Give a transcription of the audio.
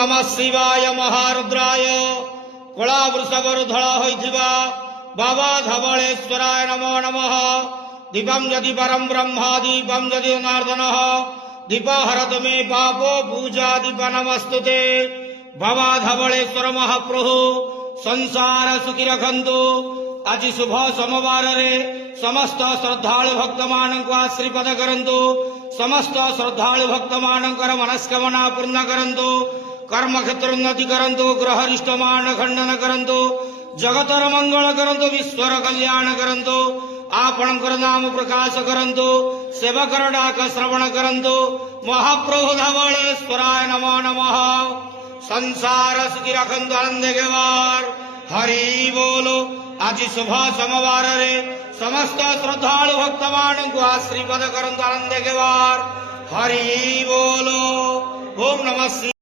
नमः शिवाय महारुद्राय कला वृषभर धड़ा होइथिबा बाबा धवलेश्वराय नमो नमः। दीपम यदि परम ब्रह्मा दीपम यदि जनार्दनः दीपहरत मे पापो पूजा दीप नमस्तुते। बाबा धवलेश्वर महाप्रभु संसार सुखी रखंतु। आज शुभ सोमवार रे समस्त श्रद्धालु भक्त मान को आशीर्वाद करंतु। समस्त श्रद्धालु भक्त मानकर मनस्कामना पूर्ण करंतु। कर्म क्षेत्र उन्नति करंतु। ग्रह रिष्ट मान खंडन करंतु। जगतर मंगल करंतु। विश्वर कल्याण करंतु। आपणकर नाम प्रकाश करंतु। सेवकर डाक श्रवण करंतु। महाप्रभु धवलेश्वराय नमो नमः। संसार सुखी रखंतु आनंद गेवार हरि बोलो। आज शुभ सोमवार रे समस्त श्रद्धालु भक्त मान को आशीर्वाद करंतु आनंद गेवार हरि बोलो। ओम नमः।